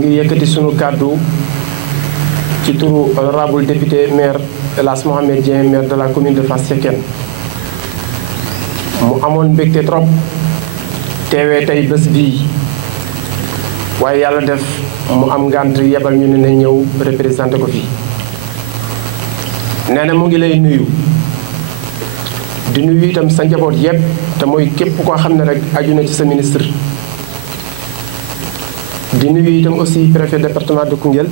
ngi yëkkati sunu kàddu ci turu honorable député maire El Hadj Mohamed Dieng, maire de la commune de Fass Cekkeen mu amoon mbégte trop teewee tey bés bii waaye yàlla def mu am ngànt yebal ñu ne na ñëw représenté ko fii. nee na mu ngi lay nuyu di nuyu itam sa njaboot yépp te mooy képp koo xam ne rek aju na ci sa ministre. di nuyu itam aussi préfet département de Koungheul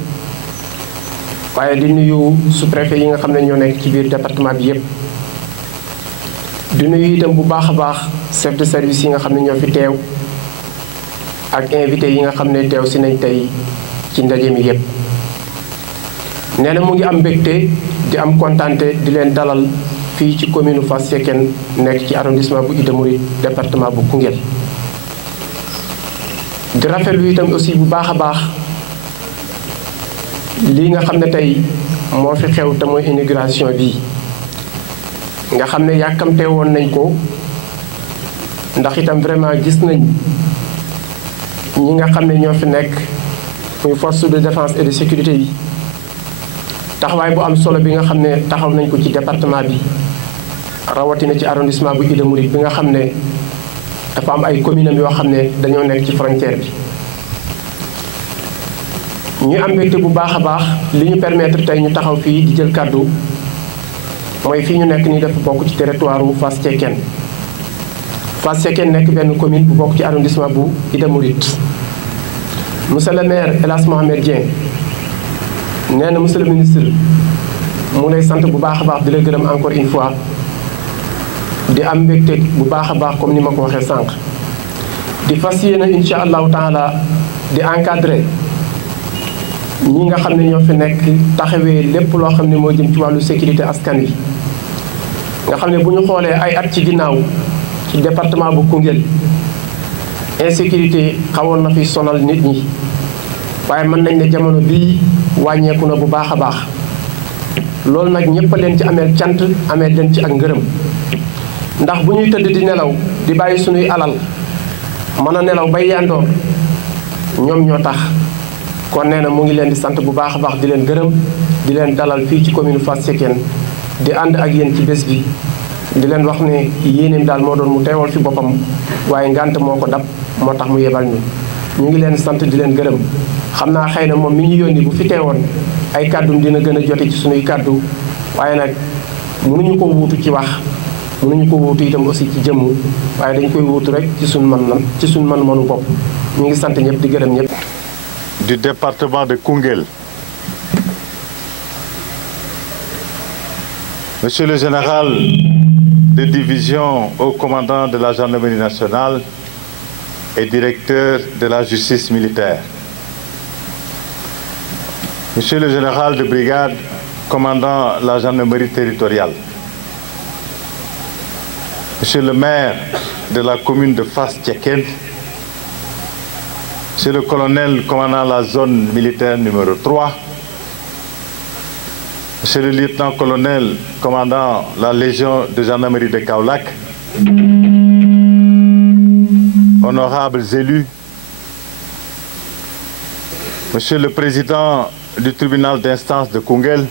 waaye di nuyu sous-préfet yi nga xam ne ñoo nekk ci biir département bi yépp. di nuyu itam bu baax a baax chef de service yi nga xam ne ñoo fi teew ak invité yi nga xam ne teew si nañ tey ci ndaje mi yépp. nee na mu ngi am mbégte di am kontante di leen dalal fii ci commune Fass Cekkeen nekk ci arrondissement bu Ida Mouride département bu Koungheul. di rafetlu itam aussi bu baax a baax lii nga xam ne tey moo fi xew te mooy inauguration bii nga xam ne yàkkamte woon nañ ko ndax itam vraiment gis nañ ñi nga xam ne ñoo fi nekk muy force de défense et de sécurité yi taxawaay bu am solo bi nga xam ne taxaw nañ ko ci département bi rawatina ci arrondissement bu Ida Mouride bi nga xam ne dafa am ay communes yoo xam ne dañoo nekk ci frontière bi. ñu am mbégte bu baax a baax li ñu permettre tey ñu taxaw fii di jël kàddu mooy fii ñu nekk nii dafa bokk ci territoire wu Fass Cekkeen. Fass Cekkeen nekk benn commune bu bokk ci arrondissement bu Ida Mouride. monsieur le maire El Hadj Mohamed Dieng nee na monsieur le ministre mu lay sant bu baax a baax di la gërëm encore une fois. di am mbégte bu baax a baax comme ni ma ko waxee sànq di fas yéene incha allahu taala di encadrer ñi nga xam ne ñoo fi nekk taxawee lépp loo xam ne moo jëm ci wàllu sécurité askan wi. nga xam ne bu ñu xoolee ay at ci ginnaaw ci département bu Koungheul insécurité xawoon na fi sonal nit ñi waaye mën nañ ne jamono bii wàññeeku na bu baax a baax loolu nag ñëpp a leen ci ameel cant amee leen ci ak ngërëm. ndax bu ñuy tëdd di nelaw di bàyyi suñuy alal mën a nelaw bay yandoor ñoom ñoo tax kon nee na mu ngi leen di sant bu baax a baax di leen gërëm di leen dalal fii ci commune Fass Cekkeen di ànd ak yéen ci bés bi di leen wax ne yéeneem daal moo doon mu teewal fi boppam waaye ngànt moo ko dab moo tax mu yebal ñu ngi leen sant di leen gërëm. xam naa xëy na moom mi ñu yónni bu fi teewoon ay kàddum dina gën a jote ci suñuy kàddu waaye nag mënuñu ko wuutu ci wax. mënuñu ko wuutu itam aussi ci jëmm waaye dañ koy wuutu rek ci suñ man-manu bopp ñu ngi sant ñëpp di gërëm ñëpp. Du département de Koungheul, Monsieur le général de division au commandant de la gendarmerie nationale et directeur de la justice militaire, Monsieur le général de brigade commandant la gendarmerie territoriale, Monsieur le maire de la commune de Fass Cekkeen, Monsieur le colonel commandant la zone militaire numéro 3, Monsieur le lieutenant-colonel commandant la légion de gendarmerie de Kaolack, honorables élus, Monsieur le président du tribunal d'instance de Koungheul,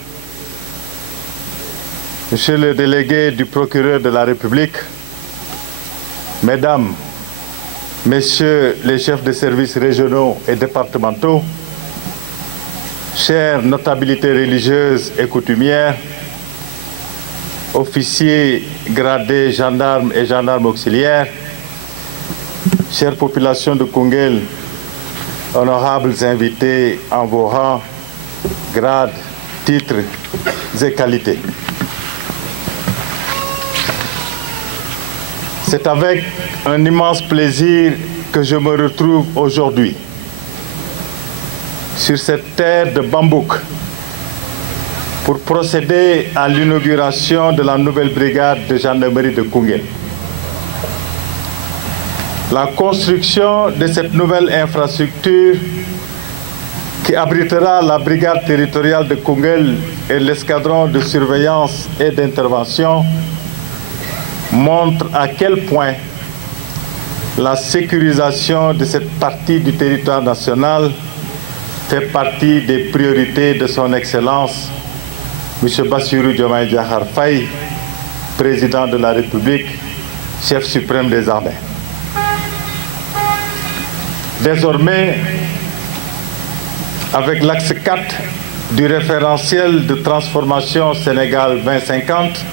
Monsieur le délégué du procureur de la République, Mesdames, Messieurs les chefs de services régionaux et départementaux, chères notabilités religieuses et coutumières, officiers gradés, gendarmes et gendarmes auxiliaires, chère population de Koungheul, honorables invités en vos rangs, grades, titres et qualités. C'est avec un immense plaisir que je me retrouve aujourd'hui sur cette terre de Bambouk pour procéder à l'inauguration de la nouvelle brigade de gendarmerie de Koungheul. La construction de cette nouvelle infrastructure qui abritera la brigade territoriale de Koungheul et l'escadron de surveillance et d'intervention montre à quel point la sécurisation de cette partie du territoire national fait partie des priorités de son Excellence, M. Bassirou Diomaye Diakhar Faye, président de la République, chef suprême des armées. Désormais, avec l'axe 4 du référentiel de transformation Sénégal 2050,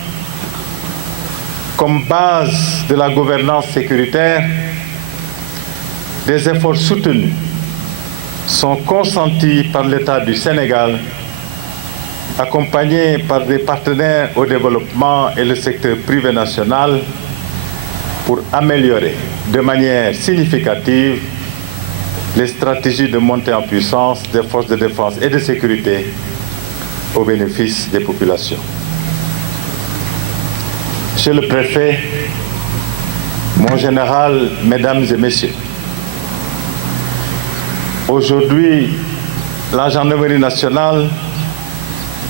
comme base de la gouvernance sécuritaire, des efforts soutenus sont consentis par l'État du Sénégal, accompagnés par des partenaires au développement et le secteur privé national, pour améliorer de manière significative les stratégies de montée en puissance des forces de défense et de sécurité au bénéfice des populations. Monsieur le préfet, mon général, mesdames et messieurs, aujourd'hui, la gendarmerie nationale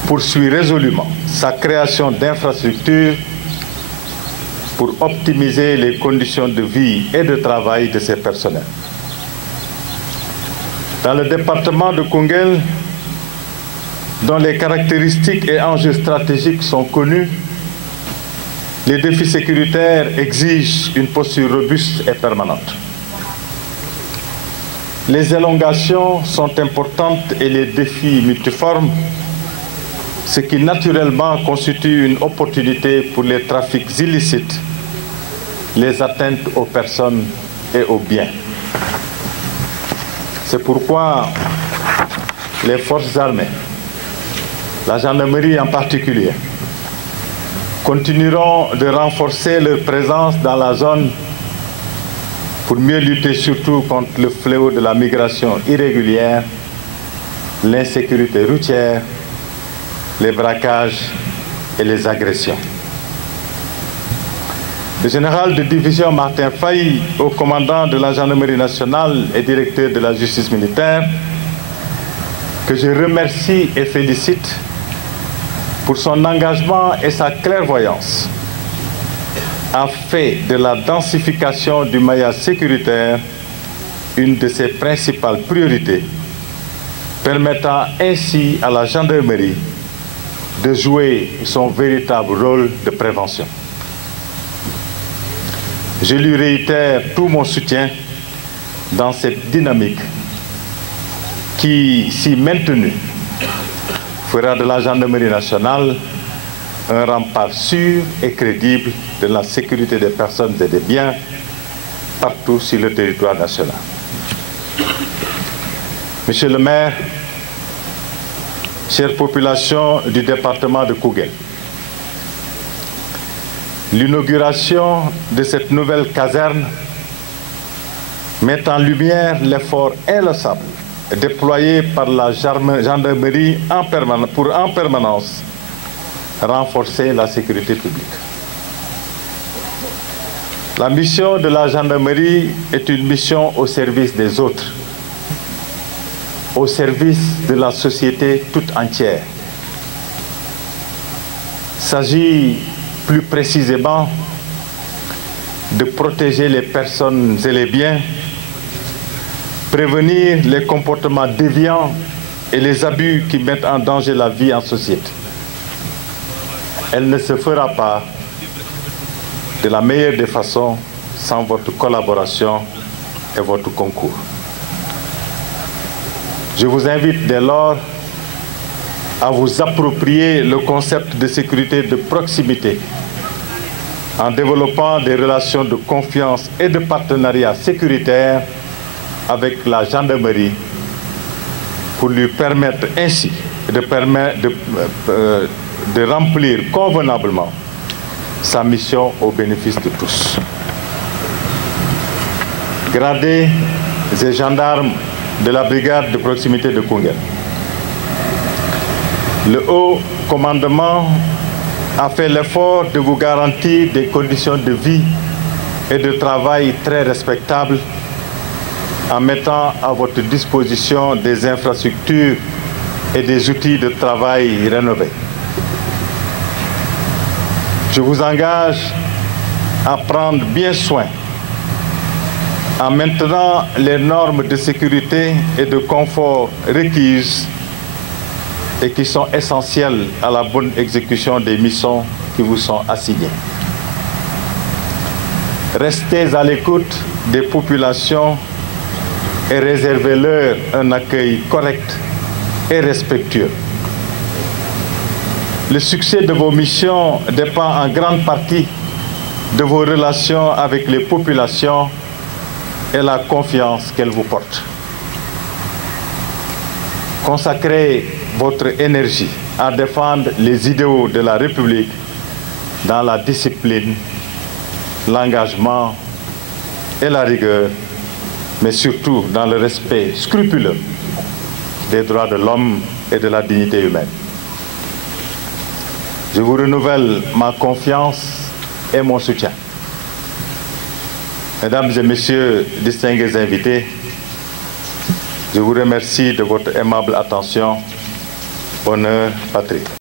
poursuit résolument sa création d'infrastructures pour optimiser les conditions de vie et de travail de ses personnels. Dans le département de Koungheul, dont les caractéristiques et enjeux stratégiques sont connus, les défis sécuritaires exigent une posture robuste et permanente. Les élongations sont importantes et les défis multiformes, ce qui naturellement constitue une opportunité pour les trafics illicites, les atteintes aux personnes et aux biens. C'est pourquoi les forces armées, la gendarmerie en particulier, continueront de renforcer leur présence dans la zone pour mieux lutter surtout contre le fléau de la migration irrégulière, l'insécurité routière, les braquages et les agressions. Le général de division Martin Faye, haut commandant de la gendarmerie nationale et directeur de la justice militaire, que je remercie et félicite pour son engagement et sa clairvoyance, a fait de la densification du maillage sécuritaire une de ses principales priorités, permettant ainsi à la gendarmerie de jouer son véritable rôle de prévention. Je lui réitère tout mon soutien dans cette dynamique qui, si maintenue, fera de la gendarmerie nationale un rempart sûr et crédible de la sécurité des personnes et des biens partout sur le territoire national. Monsieur le maire, chère population du département de Koungheul, l'inauguration de cette nouvelle caserne met en lumière l'effort inlassable déployé par la gendarmerie pour en permanence renforcer la sécurité publique. La mission de la gendarmerie est une mission au service des autres, au service de la société toute entière. Il s'agit plus précisément de protéger les personnes et les biens, prévenir les comportements déviants et les abus qui mettent en danger la vie en société. Elle ne se fera pas de la meilleure des façons sans votre collaboration et votre concours. Je vous invite dès lors à vous approprier le concept de sécurité de proximité en développant des relations de confiance et de partenariat sécuritaire avec la gendarmerie pour lui permettre ainsi de remplir convenablement sa mission au bénéfice de tous. Gradés et gendarmes de la brigade de proximité de Koungheul, le haut commandement a fait l'effort de vous garantir des conditions de vie et de travail très respectables en mettant à votre disposition des infrastructures et des outils de travail rénovés. Je vous engage à prendre bien soin, en maintenant les normes de sécurité et de confort requises et qui sont essentielles à la bonne exécution des missions qui vous sont assignées. Restez à l'écoute des populations et réservez-leur un accueil correct et respectueux. Le succès de vos missions dépend en grande partie de vos relations avec les populations et la confiance qu'elles vous portent. Consacrez votre énergie à défendre les idéaux de la République dans la discipline, l'engagement et la rigueur, mais surtout dans le respect scrupuleux des droits de l'homme et de la dignité humaine. Je vous renouvelle ma confiance et mon soutien. Mesdames et messieurs, distingués invités, je vous remercie de votre aimable attention. Honneur, patrie.